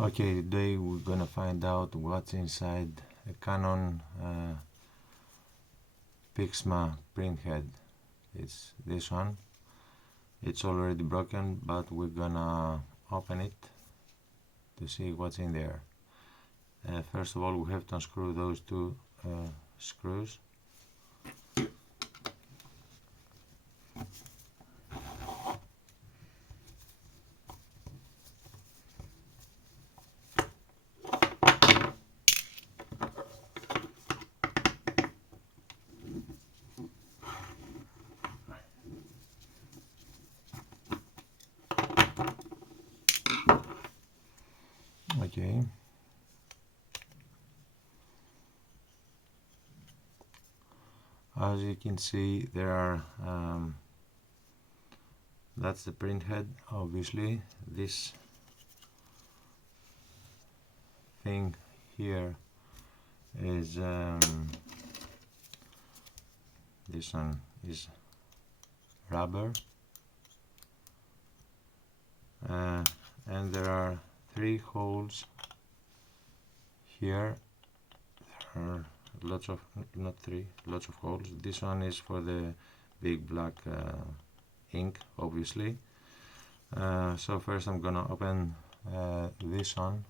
Okay, today we're gonna find out what's inside a Canon PIXMA printhead. It's this one. It's already broken, but we're gonna open it to see what's in there. First of all, we have to unscrew those two screws. Okay. As you can see, there are that's the printhead. Obviously, this thing here is this one is rubber, and there are 3 holes here. There are lots of holes. This one is for the big black ink, obviously. So first I'm gonna open this one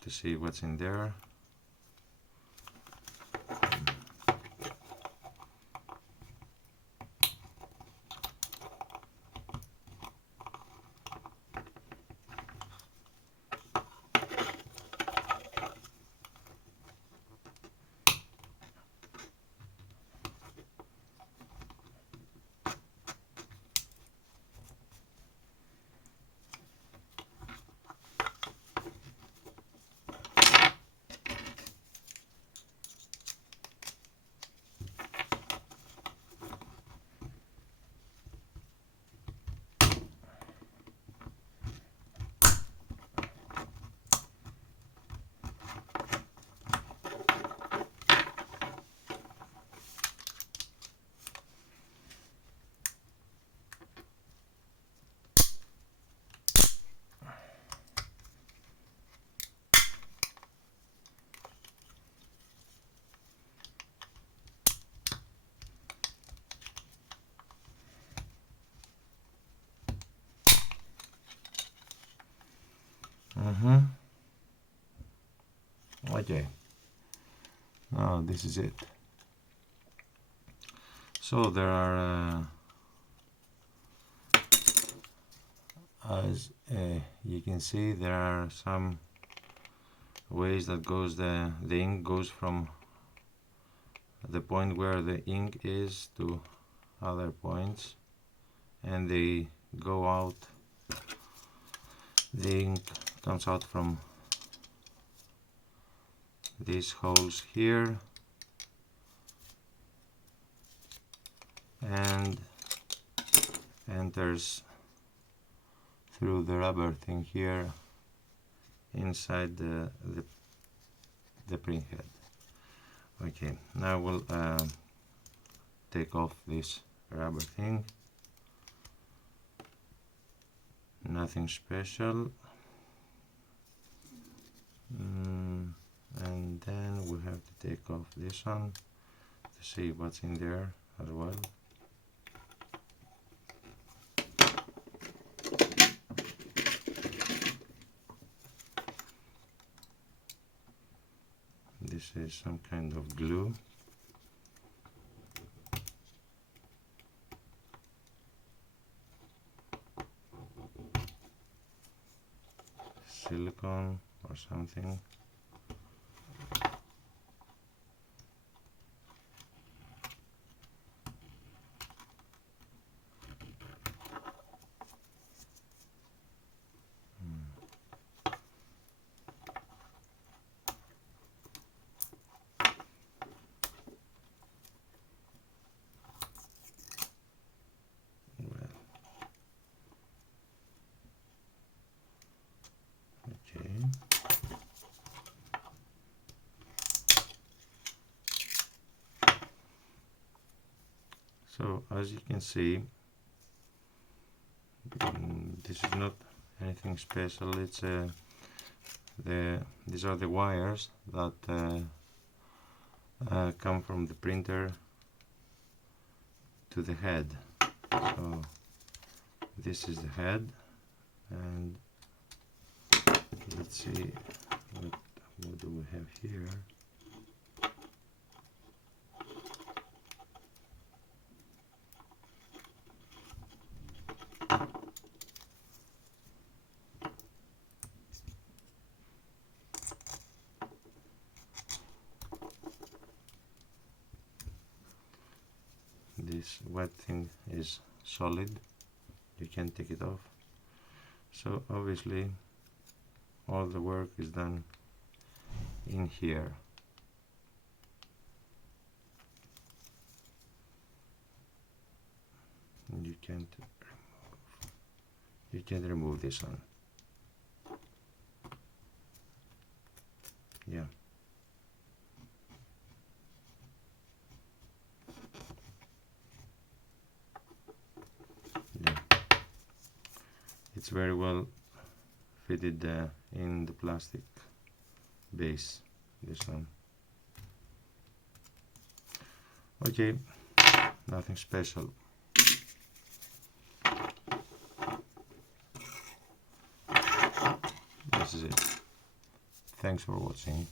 to see what's in there. Okay, now this is it. So there are as you can see, there are some ways that goes the ink goes from the point where the ink is to other points, and they go out. The ink comes out from these holes here and enters through the rubber thing here inside the printhead. Okay, now we'll take off this rubber thing. Nothing special. And then we have to take off this one to see what's in there as well. This is some kind of glue. Silicone or something. So as you can see, this is not anything special. It's a these are the wires that come from the printer to the head. So this is the head, and let's see what do we have here. This wet thing is solid, you can't take it off, so obviously all the work is done in here. And you can't remove this one. Yeah. Yeah. It's very well fitted in the plastic base, this one. Okay, nothing special. This is it. Thanks for watching.